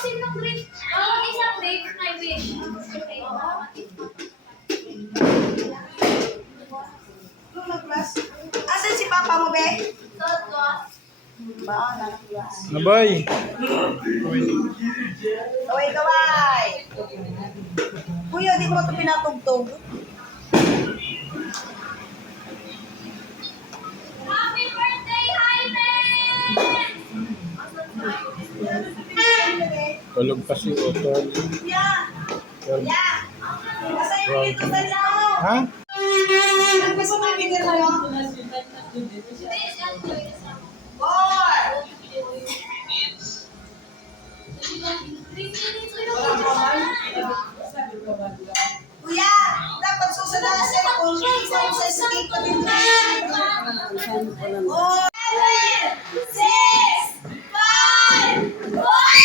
sinong grade? Isang grade, I wish. Asan si Papa mo, be? Nabay. Gaway. Kuya, di ko ba ito pinatugtog? Happy birthday, Jaime! Tulog pa si Otol. Asa yung dito sa niyo? Ha? Ano gusto mo yung dito niyo? Boy! Kuya, dapat susunod sa kung isang sa skate pa din na. 7, 6, 5, 4,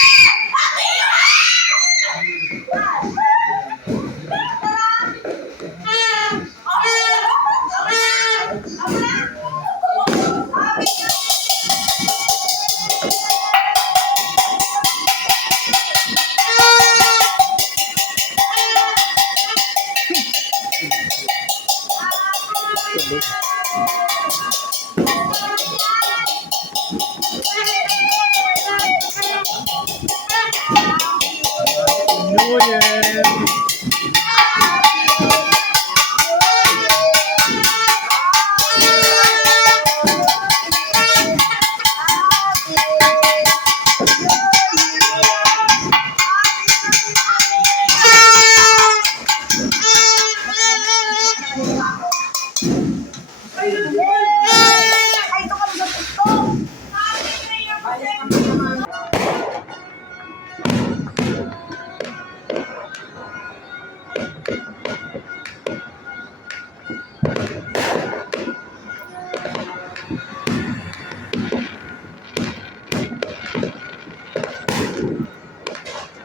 New Year! ay, ito ka sa TikTok.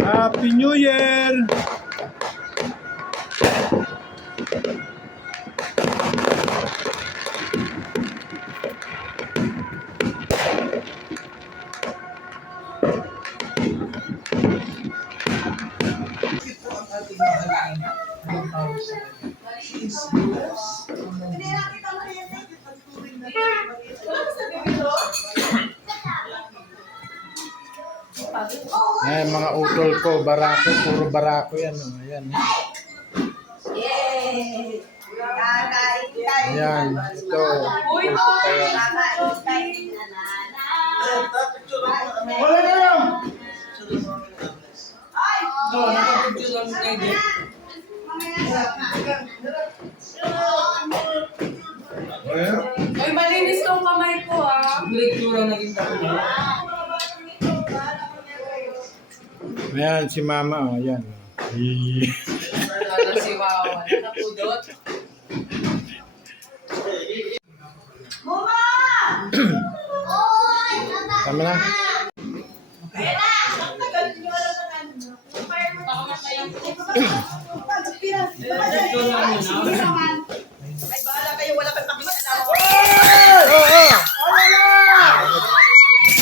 Happy New Year! Hindi nakita mo yan. Ayan, mga utol ko, barako, puro barako yan. Oh. Ayan. Yay! Kakain tayo. Ayan, ito. Ito kaya. Kakain tayo. Wala na lang! Ay! Ay, malinis tong kamay ko, ah. Ayan, si Mama. Oh. Ayan. Ano si Wawa? Napudot? Mama! Tama na. Ay, bahala kayo. Wala kang pakita. Oo!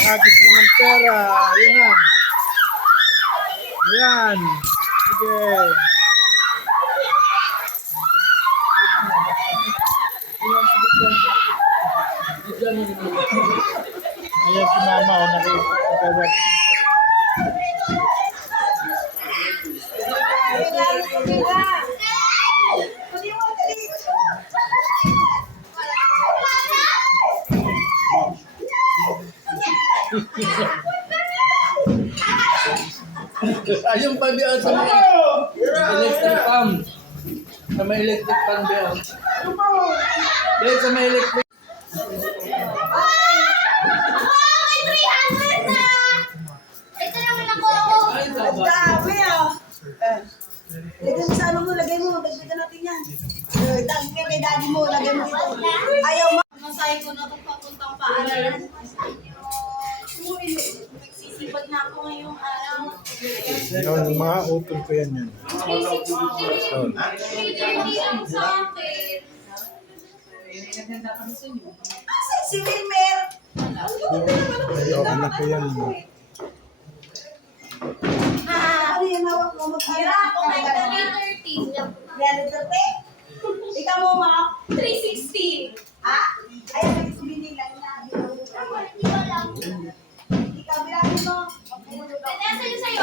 Agis mo ng pera. Ayan na. Ayan. Sige. Ayan si Mama. O, nakikipagawag. Ayun pa biyan sa may electric pump. Sa may electric pump biyan. Dahil sa may electric. May 300 na! Ito naman ako. Ay, Ang taba. dami ah. Lagyan mo sa ano mo, lagay mo. Dagdagan natin yan. Dagdagan kay daddy mo, lagay mo dito. Ayaw mo. Masay ko na itong papuntang paaralan. Nagsisipag na ako ngayong araw. Ayan, mga utol ko yan yan. 360. Hindi ang sa akin. Asan si Wilmer? Ito, anak ko yan. Sira ako may 330. Yan, ito, te. Ikaw mo, ma. 360. Ah, ayan, binilang na. Hindi ko lang. Ikaw, bilangin mo. Nasa yun sa'yo.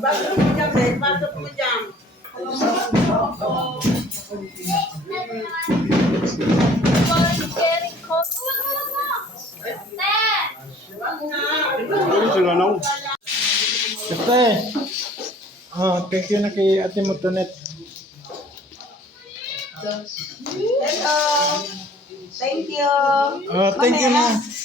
Pasok mo dyan, Ben. Pasok mo dyan. Sharing code. Ate, thank you na kay Ate Motonet. Hello. Thank you. Thank you na. Mamaya.